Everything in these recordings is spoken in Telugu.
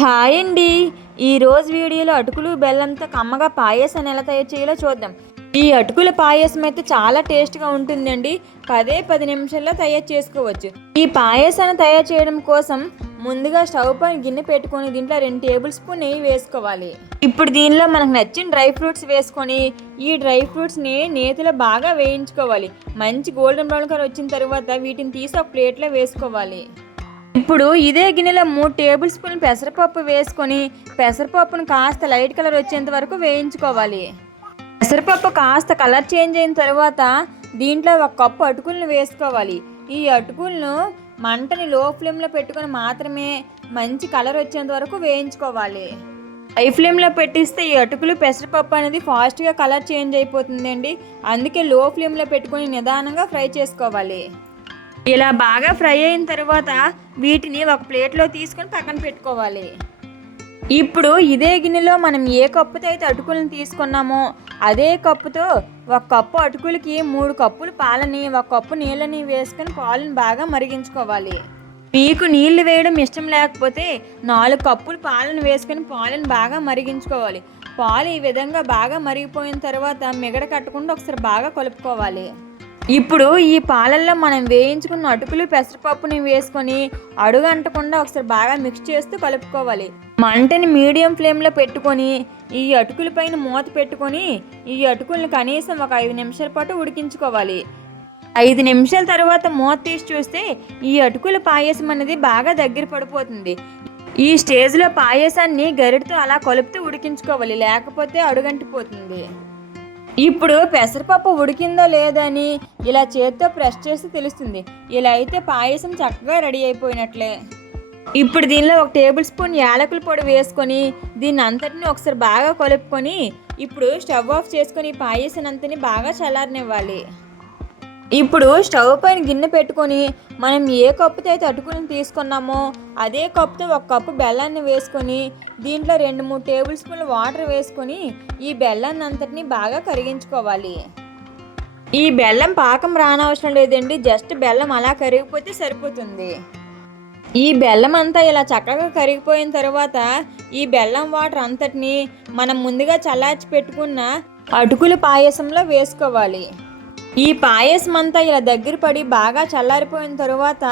హాయ్ అండి. ఈరోజు వీడియోలో అటుకులు బెల్లంతో కమ్మగా పాయసం ఎలా తయారు చేయాలో చూద్దాం. ఈ అటుకుల పాయసం అయితే చాలా టేస్ట్గా ఉంటుందండి. పదే పది నిమిషాల్లో తయారు చేసుకోవచ్చు. ఈ పాయసాన్ని తయారు చేయడం కోసం ముందుగా స్టవ్ పైన గిన్నె పెట్టుకొని దీంట్లో రెండు టేబుల్ స్పూన్ నెయ్యి వేసుకోవాలి. ఇప్పుడు దీనిలో మనకు నచ్చిన డ్రై ఫ్రూట్స్ వేసుకొని ఈ డ్రై ఫ్రూట్స్ని నేతిలో బాగా వేయించుకోవాలి. మంచి గోల్డెన్ బ్రౌన్ కలర్ వచ్చిన తర్వాత వీటిని తీసి ఒక ప్లేట్లో వేసుకోవాలి. ఇప్పుడు ఇదే గిన్నెలో మూడు టేబుల్ స్పూన్ పెసరపప్పు వేసుకొని పెసరపప్పును కాస్త లైట్ కలర్ వచ్చేంత వరకు వేయించుకోవాలి. పెసరపప్పు కాస్త కలర్ చేంజ్ అయిన తర్వాత దీంట్లో ఒక కప్పు అటుకులను వేసుకోవాలి. ఈ అటుకులను మంటని లో ఫ్లేమ్లో పెట్టుకొని మాత్రమే మంచి కలర్ వచ్చేంత వరకు వేయించుకోవాలి. హై ఫ్లేమ్లో పెట్టిస్తే ఈ అటుకులు పెసరపప్పు అనేది ఫాస్ట్గా కలర్ చేంజ్ అయిపోతుందండి. అందుకే లో ఫ్లేమ్లో పెట్టుకొని నిదానంగా ఫ్రై చేసుకోవాలి. ఇలా బాగా ఫ్రై అయిన తర్వాత వీటిని ఒక ప్లేట్లో తీసుకొని పక్కన పెట్టుకోవాలి. ఇప్పుడు ఇదే గిన్నెలో మనం ఏ కప్పుతో అయితే అటుకులను తీసుకున్నామో అదే కప్పుతో ఒక కప్పు అటుకులకి మూడు కప్పులు పాలని ఒక కప్పు నీళ్ళని వేసుకొని పాలను బాగా మరిగించుకోవాలి. మీకు నీళ్ళు వేయడం ఇష్టం లేకపోతే నాలుగు కప్పులు పాలను వేసుకొని పాలను బాగా మరిగించుకోవాలి. పాలు ఈ విధంగా బాగా మరిగిపోయిన తర్వాత మిగడ కట్టకుండా ఒకసారి బాగా కలుపుకోవాలి. ఇప్పుడు ఈ పాలల్లో మనం వేయించుకున్న అటుకులు పెసరపప్పుని వేసుకొని అడుగు అంటకుండా ఒకసారి బాగా మిక్స్ చేస్తూ కలుపుకోవాలి. మంటని మీడియం ఫ్లేమ్లో పెట్టుకొని ఈ అటుకుల పైన మూత పెట్టుకొని ఈ అటుకుల్ని కనీసం ఒక ఐదు నిమిషాల పాటు ఉడికించుకోవాలి. ఐదు నిమిషాల తర్వాత మూత తీసి చూస్తే ఈ అటుకుల పాయసం అనేది బాగా దగ్గర పడిపోతుంది. ఈ స్టేజ్లో పాయసాన్ని గరిటతో అలా కలుపుతూ ఉడికించుకోవాలి. లేకపోతే అడుగంటిపోతుంది. ఇప్పుడు పెసరపప్పు ఉడికిందో లేదని ఇలా చేత్తో ప్రెస్ చేస్తే తెలుస్తుంది. ఇలా అయితే పాయసం చక్కగా రెడీ అయిపోయినట్లే. ఇప్పుడు దీనిలో ఒక టేబుల్ స్పూన్ యాలకుల పొడి వేసుకొని దీన్ని అంతటిని ఒకసారి బాగా కలుపుకొని ఇప్పుడు స్టవ్ ఆఫ్ చేసుకొని పాయసం అంతని బాగా చల్లారనివ్వాలి. ఇప్పుడు స్టవ్ పైన గిన్నె పెట్టుకొని మనం ఏ కప్పుతో అయితే అటుకుని తీసుకున్నామో అదే కప్పుతో ఒక కప్పు బెల్లాన్ని వేసుకొని దీంట్లో రెండు మూడు టేబుల్ స్పూన్లు వాటర్ వేసుకొని ఈ బెల్లాన్ని అంతటిని బాగా కరిగించుకోవాలి. ఈ బెల్లం పాకం రానవసరం లేదండి జస్ట్ బెల్లం అలా కరిగిపోతే సరిపోతుంది. ఈ బెల్లం అంతా ఇలా చక్కగా కరిగిపోయిన తర్వాత ఈ బెల్లం వాటర్ అంతటిని మనం ముందుగా చల్లార్చి పెట్టుకున్న అటుకుల పాయసంలో వేసుకోవాలి. ఈ పాయసం అంతా ఇలా దగ్గర పడి బాగా చల్లారిపోయిన తర్వాత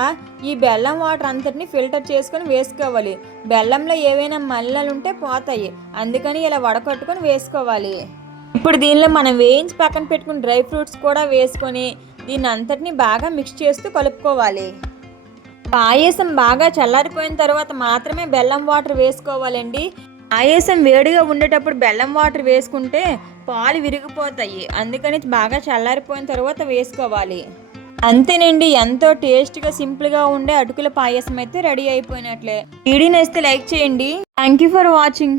ఈ బెల్లం వాటర్ అంతటిని ఫిల్టర్ చేసుకొని వేసుకోవాలి. బెల్లంలో ఏవైనా మల్లలు ఉంటే పోతాయి. అందుకని ఇలా వడకట్టుకొని వేసుకోవాలి. ఇప్పుడు దీనిలో మనం వేయించి పక్కన పెట్టుకుని డ్రై ఫ్రూట్స్ కూడా వేసుకొని దీన్ని అంతటిని బాగా మిక్స్ చేస్తూ కలుపుకోవాలి. పాయసం బాగా చల్లారిపోయిన తర్వాత మాత్రమే బెల్లం వాటర్ వేసుకోవాలండి. పాయసం వేడిగా ఉండేటప్పుడు బెల్లం వాటర్ వేసుకుంటే పాలు విరిగిపోతాయి. అందుకని బాగా చల్లారిపోయిన తర్వాత వేసుకోవాలి. అంతేనండి ఎంతో టేస్ట్గా సింపుల్గా ఉండే అటుకుల పాయసం అయితే రెడీ అయిపోయినట్లే. వీడియో నచ్చితే లైక్ చేయండి. Thank you for watching.